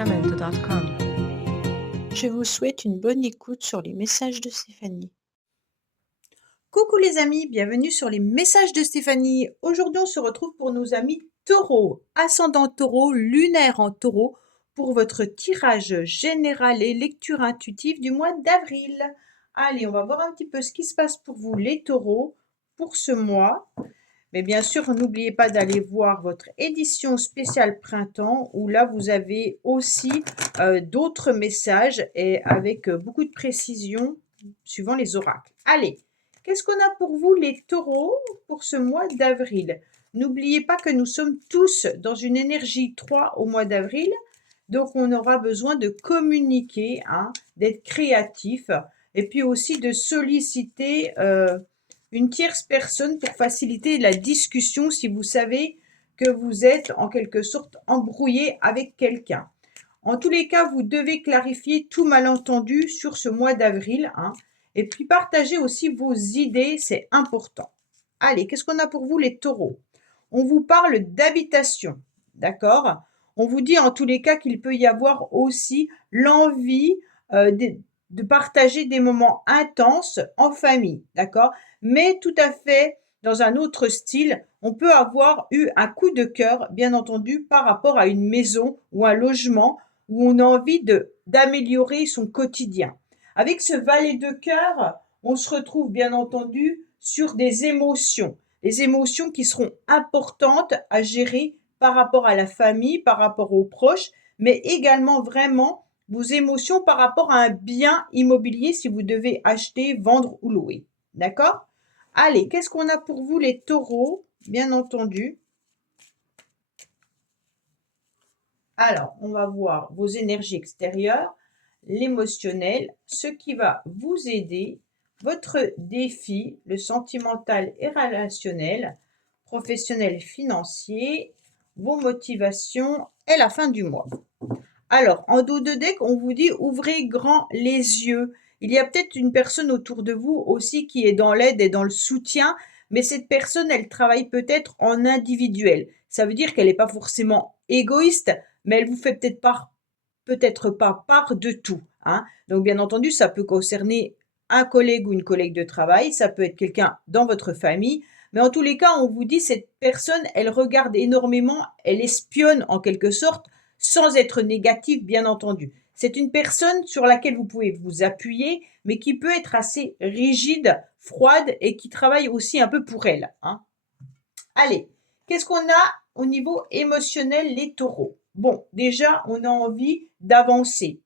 www.sacramento.com. Je vous souhaite une bonne écoute sur les messages de Stéphanie. Coucou les amis, bienvenue sur les messages de Stéphanie. Aujourd'hui, on se retrouve pour nos amis taureaux, ascendant taureau, lunaire en taureau, pour votre tirage général et lecture intuitive du mois d'avril. Allez, on va voir un petit peu ce qui se passe pour vous les taureaux pour ce mois. Mais bien sûr, n'oubliez pas d'aller voir votre édition spéciale printemps où là, vous avez aussi d'autres messages et avec beaucoup de précision suivant les oracles. Allez, qu'est-ce qu'on a pour vous les taureaux pour ce mois d'avril? N'oubliez pas que nous sommes tous dans une énergie 3 au mois d'avril. Donc, on aura besoin de communiquer, d'être créatif et puis aussi de solliciter une tierce personne pour faciliter la discussion si vous savez que vous êtes en quelque sorte embrouillé avec quelqu'un. En tous les cas, vous devez clarifier tout malentendu sur ce mois d'avril, et puis partager aussi vos idées, c'est important. Allez, qu'est-ce qu'on a pour vous les taureaux? On vous parle d'habitation, d'accord? On vous dit en tous les cas qu'il peut y avoir aussi l'envie de partager des moments intenses en famille, d'accord? Mais tout à fait dans un autre style. On peut avoir eu un coup de cœur, bien entendu, par rapport à une maison ou un logement où on a envie d'améliorer son quotidien. Avec ce valet de cœur, on se retrouve bien entendu sur des émotions. Les émotions qui seront importantes à gérer par rapport à la famille, par rapport aux proches, mais également vraiment vos émotions par rapport à un bien immobilier si vous devez acheter, vendre ou louer. D'accord? Allez, qu'est-ce qu'on a pour vous les taureaux, bien entendu? Alors, on va voir vos énergies extérieures, l'émotionnel, ce qui va vous aider, votre défi, le sentimental et relationnel, professionnel, financier, vos motivations et la fin du mois. Alors, en dos de deck, on vous dit ouvrez grand les yeux. Il y a peut-être une personne autour de vous aussi qui est dans l'aide et dans le soutien, mais cette personne, elle travaille peut-être en individuel. Ça veut dire qu'elle n'est pas forcément égoïste, mais elle vous fait peut-être pas part de tout. Donc, bien entendu, ça peut concerner un collègue ou une collègue de travail, ça peut être quelqu'un dans votre famille, mais en tous les cas, on vous dit cette personne, elle regarde énormément, elle espionne en quelque sorte, sans être négative, bien entendu. C'est une personne sur laquelle vous pouvez vous appuyer, mais qui peut être assez rigide, froide et qui travaille aussi un peu pour elle. Allez, qu'est-ce qu'on a au niveau émotionnel, les taureaux? Bon, déjà, on a envie d'avancer.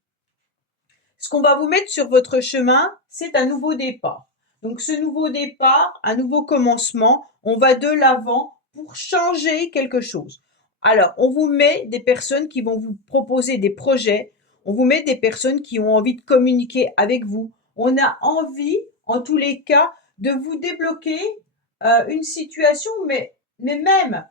Ce qu'on va vous mettre sur votre chemin, c'est un nouveau départ. Donc, ce nouveau départ, un nouveau commencement, on va de l'avant pour changer quelque chose. Alors, on vous met des personnes qui vont vous proposer des projets. On vous met des personnes qui ont envie de communiquer avec vous. On a envie, en tous les cas, de vous débloquer une situation, mais même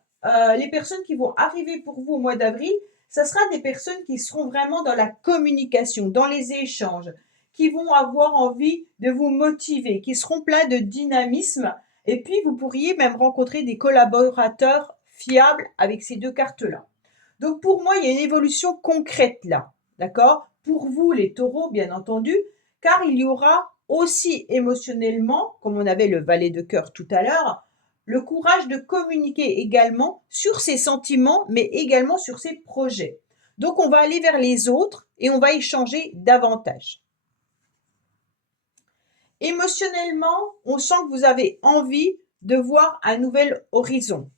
les personnes qui vont arriver pour vous au mois d'avril, ça sera des personnes qui seront vraiment dans la communication, dans les échanges, qui vont avoir envie de vous motiver, qui seront pleins de dynamisme. Et puis, vous pourriez même rencontrer des collaborateurs fiables avec ces deux cartes-là. Donc, pour moi, il y a une évolution concrète là, d'accord? Pour vous, les taureaux, bien entendu, car il y aura aussi émotionnellement, comme on avait le valet de cœur tout à l'heure, le courage de communiquer également sur ses sentiments, mais également sur ses projets. Donc, on va aller vers les autres et on va échanger davantage. Émotionnellement, on sent que vous avez envie de voir un nouvel horizon.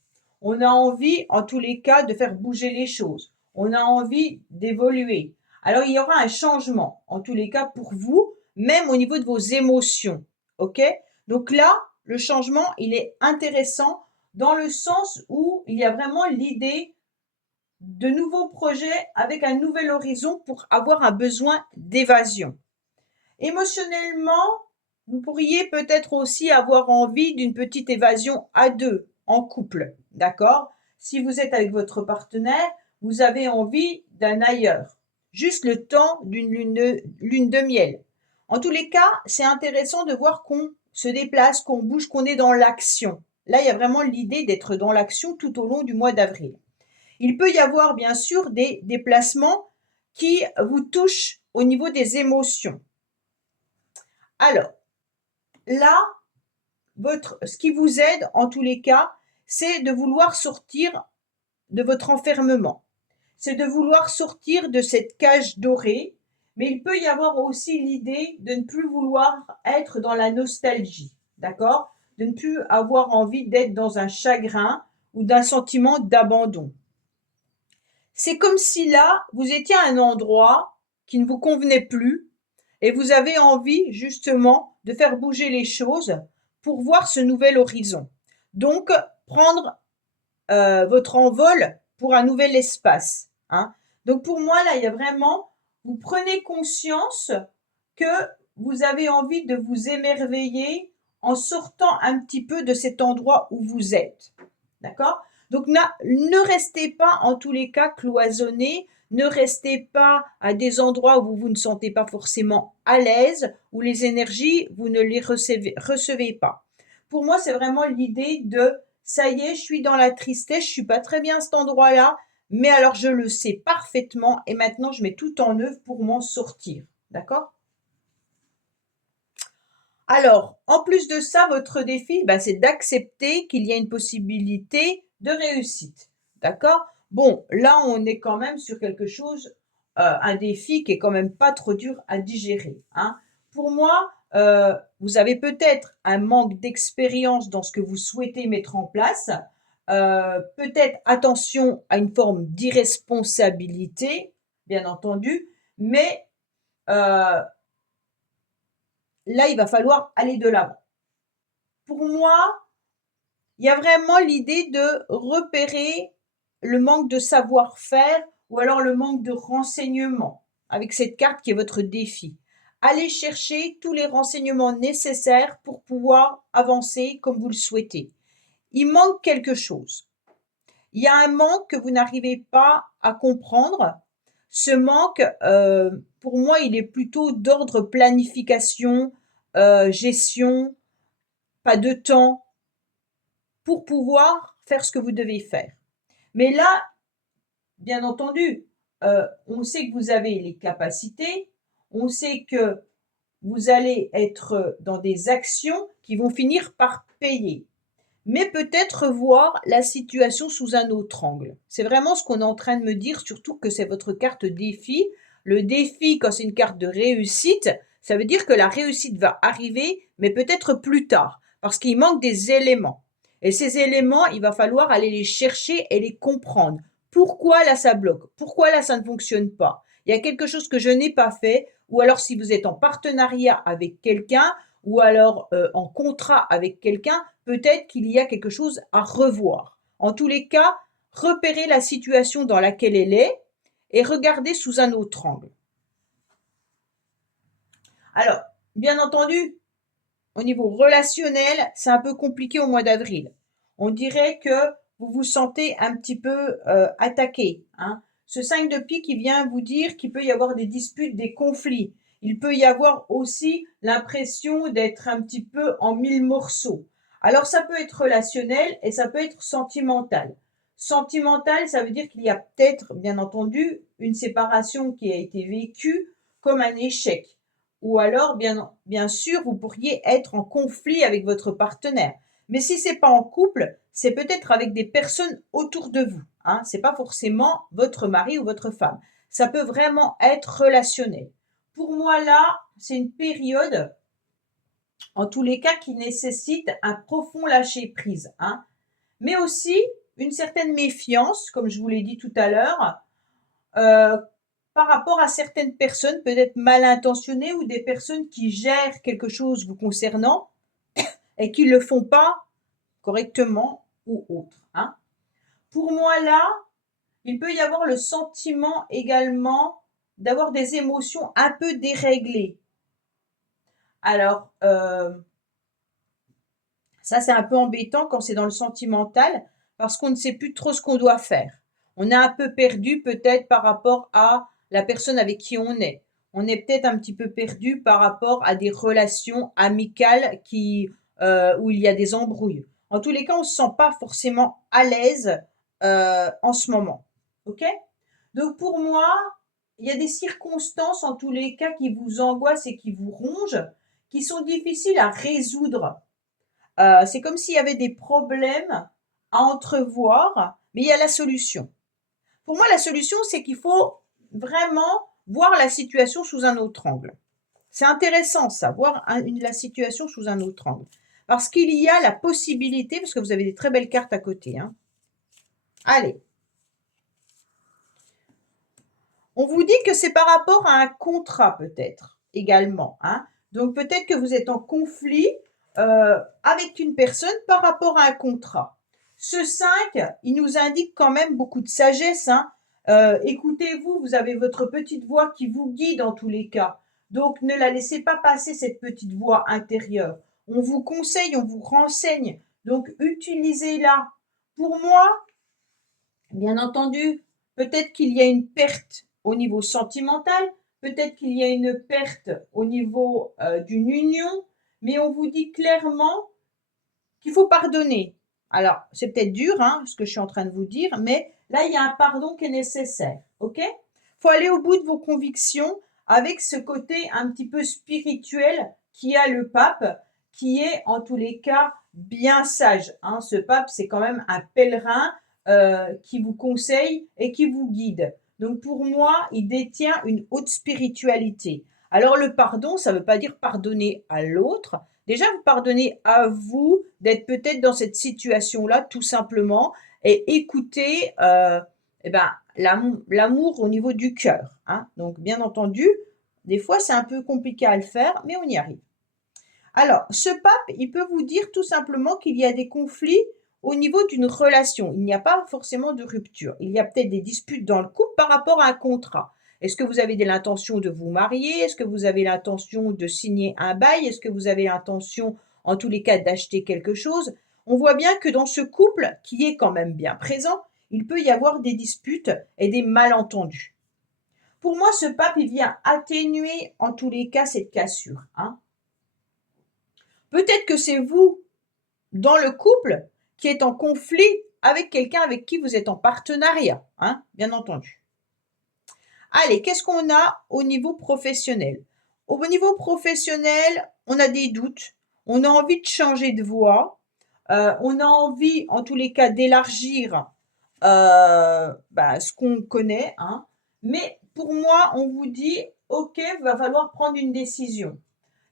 On a envie, en tous les cas, de faire bouger les choses. On a envie d'évoluer. Alors, il y aura un changement, en tous les cas, pour vous, même au niveau de vos émotions. OK? Donc là, le changement, il est intéressant dans le sens où il y a vraiment l'idée de nouveaux projets avec un nouvel horizon pour avoir un besoin d'évasion. Émotionnellement, vous pourriez peut-être aussi avoir envie d'une petite évasion à deux, en couple, d'accord? Si vous êtes avec votre partenaire, vous avez envie d'un ailleurs, juste le temps d'une lune de miel. En tous les cas, c'est intéressant de voir qu'on se déplace, qu'on bouge, qu'on est dans l'action. Là, il y a vraiment l'idée d'être dans l'action tout au long du mois d'avril. Il peut y avoir bien sûr des déplacements qui vous touche au niveau des émotions. Alors, là, ce qui vous aide, en tous les cas, c'est de vouloir sortir de votre enfermement. C'est de vouloir sortir de cette cage dorée, mais il peut y avoir aussi l'idée de ne plus vouloir être dans la nostalgie, d'accord? De ne plus avoir envie d'être dans un chagrin ou d'un sentiment d'abandon. C'est comme si là, vous étiez à un endroit qui ne vous convenait plus et vous avez envie justement de faire bouger les choses pour voir ce nouvel horizon. Donc, prendre votre envol pour un nouvel espace. Hein. Donc pour moi, là, il y a vraiment, vous prenez conscience que vous avez envie de vous émerveiller en sortant un petit peu de cet endroit où vous êtes. D'accord? Donc ne restez pas en tous les cas cloisonné, ne restez pas à des endroits où vous ne sentez pas forcément à l'aise, où les énergies, vous ne les recevez pas. Pour moi, c'est vraiment l'idée de ça y est, je suis dans la tristesse, je suis pas très bien à cet endroit-là, mais alors je le sais parfaitement et maintenant je mets tout en œuvre pour m'en sortir. D'accord? Alors, en plus de ça, votre défi, c'est d'accepter qu'il y a une possibilité de réussite. D'accord? Bon, là, on est quand même sur quelque chose, un défi qui est quand même pas trop dur à digérer. Hein. Pour moi, vous avez peut-être un manque d'expérience dans ce que vous souhaitez mettre en place. Peut-être attention à une forme d'irresponsabilité, bien entendu, mais là, il va falloir aller de l'avant. Pour moi, il y a vraiment l'idée de repérer le manque de savoir-faire ou alors le manque de renseignements avec cette carte qui est votre défi. Allez chercher tous les renseignements nécessaires pour pouvoir avancer comme vous le souhaitez. Il manque quelque chose. Il y a un manque que vous n'arrivez pas à comprendre. Ce manque, pour moi, il est plutôt d'ordre planification, gestion, pas de temps pour pouvoir faire ce que vous devez faire. Mais là, bien entendu, on sait que vous avez les capacités, on sait que vous allez être dans des actions qui vont finir par payer. Mais peut-être voir la situation sous un autre angle. C'est vraiment ce qu'on est en train de me dire, surtout que c'est votre carte défi. Le défi, quand c'est une carte de réussite, ça veut dire que la réussite va arriver, mais peut-être plus tard, parce qu'il manque des éléments. Et ces éléments, il va falloir aller les chercher et les comprendre. Pourquoi là ça bloque? Pourquoi là ça ne fonctionne pas? Il y a quelque chose que je n'ai pas fait, ou alors si vous êtes en partenariat avec quelqu'un, ou alors en contrat avec quelqu'un, peut-être qu'il y a quelque chose à revoir. En tous les cas, repérez la situation dans laquelle elle est et regardez sous un autre angle. Alors, bien entendu, au niveau relationnel, c'est un peu compliqué au mois d'avril. On dirait que vous vous sentez un petit peu attaqué. Hein. Ce 5 de pique qui vient vous dire qu'il peut y avoir des disputes, des conflits. Il peut y avoir aussi l'impression d'être un petit peu en mille morceaux. Alors ça peut être relationnel et ça peut être sentimental. Sentimental, ça veut dire qu'il y a peut-être, bien entendu, une séparation qui a été vécue comme un échec. Ou alors, bien sûr, vous pourriez être en conflit avec votre partenaire. Mais si c'est pas en couple, c'est peut-être avec des personnes autour de vous. Hein. C'est pas forcément votre mari ou votre femme. Ça peut vraiment être relationnel. Pour moi, là, c'est une période, en tous les cas, qui nécessite un profond lâcher-prise. Hein. Mais aussi une certaine méfiance, comme je vous l'ai dit tout à l'heure, par rapport à certaines personnes peut-être mal intentionnées ou des personnes qui gèrent quelque chose vous concernant et qui ne le font pas correctement ou autre. Hein. Pour moi, là, il peut y avoir le sentiment également d'avoir des émotions un peu déréglées. Alors, ça, c'est un peu embêtant quand c'est dans le sentimental parce qu'on ne sait plus trop ce qu'on doit faire. On est un peu perdu peut-être par rapport à la personne avec qui on est. On est peut-être un petit peu perdu par rapport à des relations amicales où il y a des embrouilles. En tous les cas, on ne se sent pas forcément à l'aise en ce moment. OK? Donc pour moi, il y a des circonstances, en tous les cas, qui vous angoissent et qui vous rongent, qui sont difficiles à résoudre. C'est comme s'il y avait des problèmes à entrevoir, mais il y a la solution. Pour moi, la solution, c'est qu'il faut vraiment voir la situation sous un autre angle. C'est intéressant ça, voir la situation sous un autre angle. Parce qu'il y a la possibilité, parce que vous avez des très belles cartes à côté. Hein. Allez. On vous dit que c'est par rapport à un contrat peut-être également. Hein. Donc peut-être que vous êtes en conflit avec une personne par rapport à un contrat. Ce 5, il nous indique quand même beaucoup de sagesse. Hein. Écoutez-vous, vous avez votre petite voix qui vous guide en tous les cas. Donc ne la laissez pas passer, cette petite voix intérieure. On vous conseille, on vous renseigne. Donc utilisez-la. Pour moi, bien entendu, peut-être qu'il y a une perte au niveau sentimental, peut-être qu'il y a une perte au niveau d'une union, mais on vous dit clairement qu'il faut pardonner. Alors, c'est peut-être dur, hein, ce que je suis en train de vous dire, mais là, il y a un pardon qui est nécessaire, ok? Il faut aller au bout de vos convictions avec ce côté un petit peu spirituel qui a le pape, qui est en tous les cas bien sage. Hein. Ce pape, c'est quand même un pèlerin qui vous conseille et qui vous guide. Donc pour moi, il détient une haute spiritualité. Alors le pardon, ça ne veut pas dire pardonner à l'autre. Déjà, vous pardonnez à vous d'être peut-être dans cette situation-là, tout simplement, et écouter eh ben, l'amour au niveau du cœur. Hein. Donc bien entendu, des fois c'est un peu compliqué à le faire, mais on y arrive. Alors, ce pape, il peut vous dire tout simplement qu'il y a des conflits au niveau d'une relation. Il n'y a pas forcément de rupture. Il y a peut-être des disputes dans le couple par rapport à un contrat. Est-ce que vous avez l'intention de vous marier? Est-ce que vous avez l'intention de signer un bail? Est-ce que vous avez l'intention, en tous les cas, d'acheter quelque chose? On voit bien que dans ce couple, qui est quand même bien présent, il peut y avoir des disputes et des malentendus. Pour moi, ce pape, il vient atténuer, en tous les cas, cette cassure. Hein. Peut-être que c'est vous, dans le couple, qui êtes en conflit avec quelqu'un avec qui vous êtes en partenariat, hein, bien entendu. Allez, qu'est-ce qu'on a au niveau professionnel? Au niveau professionnel, on a des doutes, on a envie de changer de voie, on a envie, en tous les cas, d'élargir ce qu'on connaît, hein. Mais pour moi, on vous dit, ok, il va falloir prendre une décision.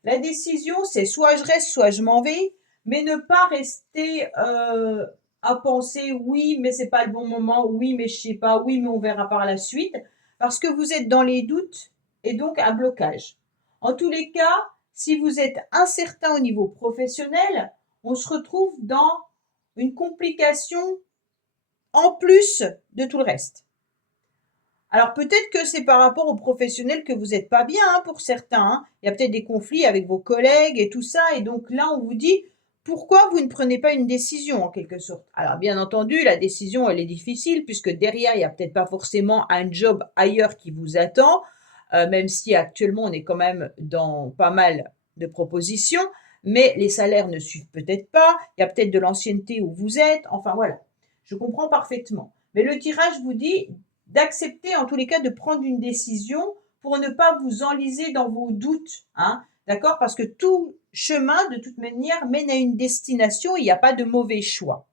La décision, c'est soit je reste, soit je m'en vais, mais ne pas rester à penser oui, mais c'est pas le bon moment, oui, mais je sais pas, oui, mais on verra par la suite, parce que vous êtes dans les doutes et donc un blocage. En tous les cas, si vous êtes incertain au niveau professionnel, on se retrouve dans une complication en plus de tout le reste. Alors peut-être que c'est par rapport aux professionnels que vous n'êtes pas bien hein, pour certains. Hein. Il y a peut-être des conflits avec vos collègues et tout ça. Et donc là, on vous dit, pourquoi vous ne prenez pas une décision en quelque sorte? Alors bien entendu, la décision, elle est difficile puisque derrière, il n'y a peut-être pas forcément un job ailleurs qui vous attend, même si actuellement, on est quand même dans pas mal de propositions. Mais les salaires ne suivent peut-être pas. Il y a peut-être de l'ancienneté où vous êtes. Enfin voilà, je comprends parfaitement. Mais le tirage vous dit d'accepter en tous les cas de prendre une décision pour ne pas vous enliser dans vos doutes, hein, d'accord? Parce que tout chemin, de toute manière, mène à une destination, il n'y a pas de mauvais choix.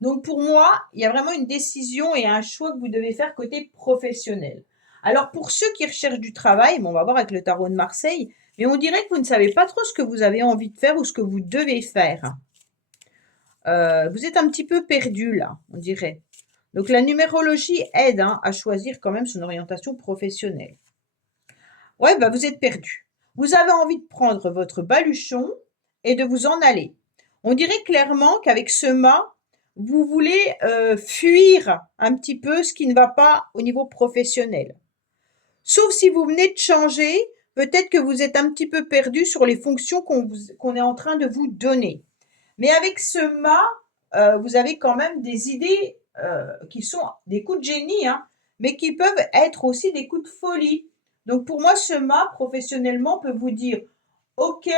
Donc pour moi, il y a vraiment une décision et un choix que vous devez faire côté professionnel. Alors pour ceux qui recherchent du travail, bon, on va voir avec le tarot de Marseille, mais on dirait que vous ne savez pas trop ce que vous avez envie de faire ou ce que vous devez faire. Vous êtes un petit peu perdu là, on dirait. Donc la numérologie aide hein, à choisir quand même son orientation professionnelle. Ouais, bah vous êtes perdu. Vous avez envie de prendre votre baluchon et de vous en aller. On dirait clairement qu'avec ce mât, vous voulez fuir un petit peu ce qui ne va pas au niveau professionnel. Sauf si vous venez de changer, peut-être que vous êtes un petit peu perdu sur les fonctions qu'on est en train de vous donner. Mais avec ce mât, vous avez quand même des idées qui sont des coups de génie, hein, mais qui peuvent être aussi des coups de folie. Donc pour moi, ce mât, professionnellement, peut vous dire, ok,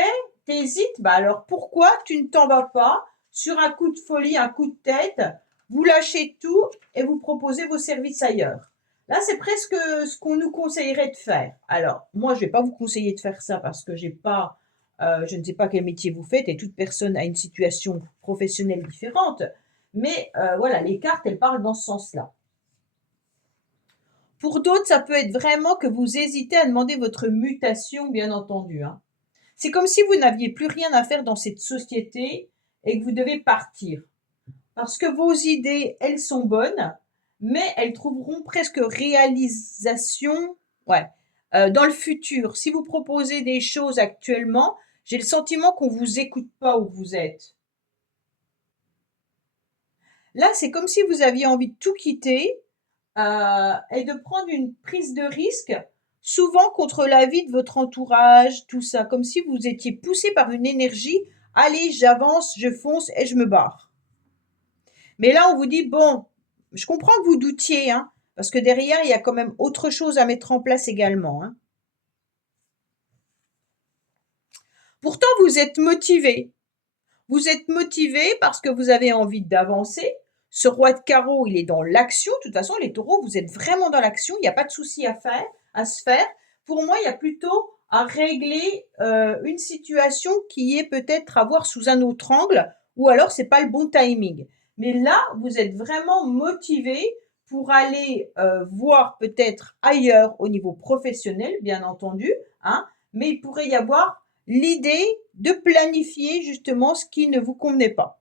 t'hésites, bah alors pourquoi tu ne t'en vas pas sur un coup de folie, un coup de tête, vous lâchez tout et vous proposez vos services ailleurs. Là, c'est presque ce qu'on nous conseillerait de faire. Alors, moi, je ne vais pas vous conseiller de faire ça parce que je ne sais pas quel métier vous faites et toute personne a une situation professionnelle différente. Mais voilà, les cartes, elles parlent dans ce sens-là. Pour d'autres, ça peut être vraiment que vous hésitez à demander votre mutation, bien entendu, hein. C'est comme si vous n'aviez plus rien à faire dans cette société et que vous devez partir. Parce que vos idées, elles sont bonnes, mais elles trouveront presque réalisation, ouais, dans le futur. Si vous proposez des choses actuellement, j'ai le sentiment qu'on ne vous écoute pas où vous êtes. Là, c'est comme si vous aviez envie de tout quitter et de prendre une prise de risque, souvent contre l'avis de votre entourage, tout ça, comme si vous étiez poussé par une énergie. Allez, j'avance, je fonce et je me barre. Mais là, on vous dit, bon, je comprends que vous doutiez, hein, parce que derrière, il y a quand même autre chose à mettre en place également, hein. Pourtant, vous êtes motivé. Vous êtes motivé parce que vous avez envie d'avancer. Ce roi de carreau, il est dans l'action. De toute façon, les taureaux, vous êtes vraiment dans l'action. Il n'y a pas de souci à se faire. Pour moi, il y a plutôt à régler une situation qui est peut-être à voir sous un autre angle, ou alors c'est pas le bon timing. Mais là, vous êtes vraiment motivé pour aller voir peut-être ailleurs au niveau professionnel, bien entendu, hein, mais il pourrait y avoir l'idée de planifier justement ce qui ne vous convenait pas.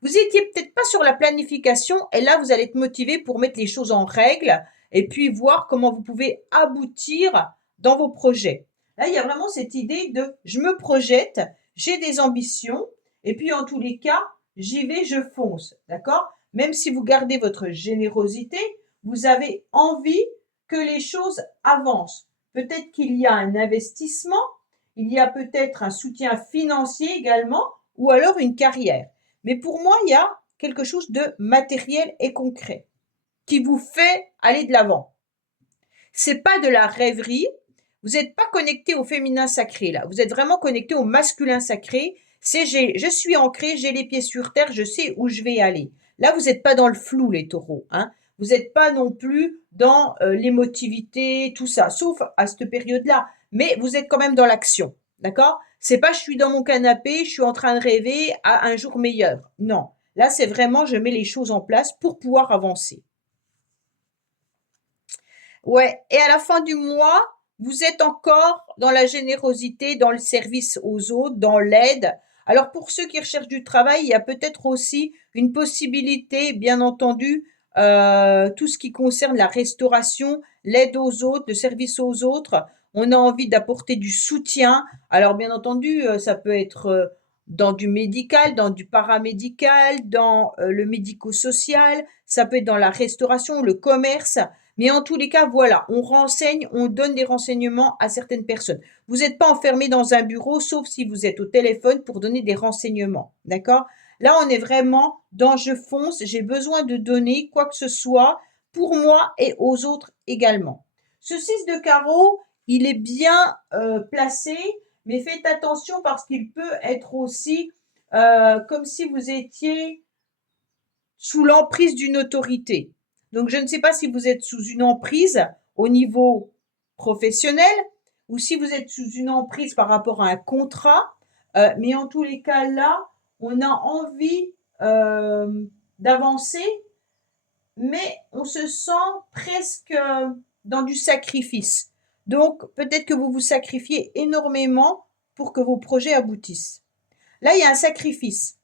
Vous étiez peut-être pas sur la planification et là, vous allez être motivé pour mettre les choses en règle et puis voir comment vous pouvez aboutir dans vos projets. Là, il y a vraiment cette idée de je me projette, j'ai des ambitions et puis en tous les cas, j'y vais, je fonce. D'accord? Même si vous gardez votre générosité, vous avez envie que les choses avancent. Peut-être qu'il y a un investissement, il y a peut-être un soutien financier également ou alors une carrière. Mais pour moi, il y a quelque chose de matériel et concret qui vous fait aller de l'avant. C'est pas de la rêverie. Vous n'êtes pas connecté au féminin sacré là. Vous êtes vraiment connecté au masculin sacré. C'est je suis ancré, j'ai les pieds sur terre, je sais où je vais aller. Là, vous n'êtes pas dans le flou, les taureaux, hein. Vous n'êtes pas non plus dans l'émotivité, tout ça, sauf à cette période-là. Mais vous êtes quand même dans l'action, d'accord? C'est pas je suis dans mon canapé, je suis en train de rêver à un jour meilleur. Non, là c'est vraiment je mets les choses en place pour pouvoir avancer. Ouais, et à la fin du mois, vous êtes encore dans la générosité, dans le service aux autres, dans l'aide. Alors pour ceux qui recherchent du travail, il y a peut-être aussi une possibilité, bien entendu, tout ce qui concerne la restauration, l'aide aux autres, le service aux autres. On a envie d'apporter du soutien. Alors bien entendu, ça peut être dans du médical, dans du paramédical, dans le médico-social, ça peut être dans la restauration, le commerce. Mais en tous les cas, voilà, on renseigne, on donne des renseignements à certaines personnes. Vous n'êtes pas enfermé dans un bureau, sauf si vous êtes au téléphone pour donner des renseignements. D'accord? Là, on est vraiment dans je fonce, j'ai besoin de donner quoi que ce soit pour moi et aux autres également. Ce 6 de carreau, il est bien placé, mais faites attention parce qu'il peut être aussi comme si vous étiez sous l'emprise d'une autorité. Donc, je ne sais pas si vous êtes sous une emprise au niveau professionnel ou si vous êtes sous une emprise par rapport à un contrat. Mais en tous les cas, là, on a envie d'avancer, mais on se sent presque dans du sacrifice. Donc, peut-être que vous vous sacrifiez énormément pour que vos projets aboutissent. Là, il y a un sacrifice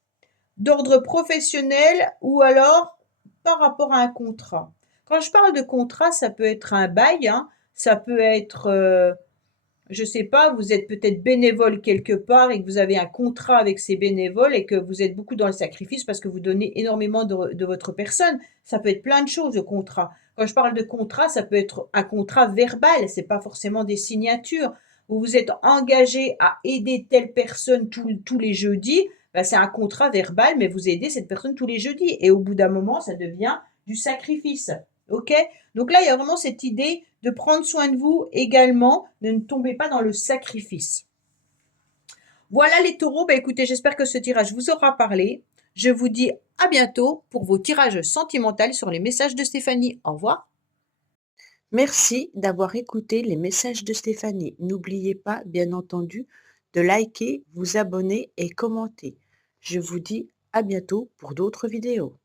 d'ordre professionnel ou alors par rapport à un contrat. Quand je parle de contrat, ça peut être un bail, hein, ça peut être, je sais pas, vous êtes peut-être bénévole quelque part et que vous avez un contrat avec ces bénévoles et que vous êtes beaucoup dans le sacrifice parce que vous donnez énormément de votre personne. Ça peut être plein de choses, le contrat. Quand je parle de contrat, ça peut être un contrat verbal, c'est pas forcément des signatures. Où vous êtes engagé à aider telle personne tous les jeudis, ben c'est un contrat verbal, mais vous aidez cette personne tous les jeudis. Et au bout d'un moment, ça devient du sacrifice. OK? Donc là, il y a vraiment cette idée de prendre soin de vous également, de ne tomber pas dans le sacrifice. Voilà les taureaux, bah écoutez, j'espère que ce tirage vous aura parlé. Je vous dis à bientôt pour vos tirages sentimentaux sur les messages de Stéphanie. Au revoir. Merci d'avoir écouté les messages de Stéphanie. N'oubliez pas, bien entendu, de liker, vous abonner et commenter. Je vous dis à bientôt pour d'autres vidéos.